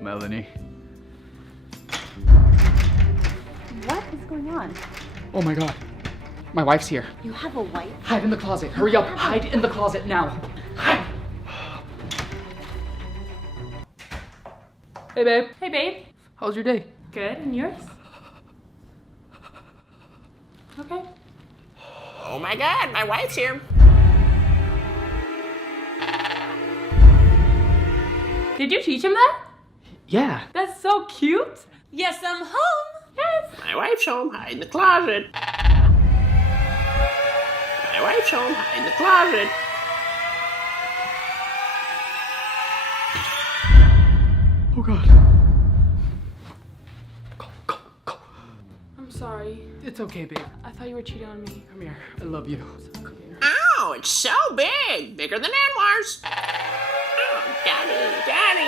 Melanie. What is going on? Oh my god. My wife's here. You have a wife? Hide in the closet. Hurry up. Hide in the closet now. Hide. Hey, babe. Hey, babe. How was your day? Good, and yours? Okay. Oh my god, my wife's here. Did you teach him that? Yeah. That's so cute. Yes, I'm home. Yes. My wife's home, hide in the closet. My wife's home, hide in the closet. Oh god. Go. I'm sorry. It's okay, babe. I thought you were cheating on me. Come here. I love you. Come here. Ow, it's so big. Bigger than Anwar's. Oh, Daddy.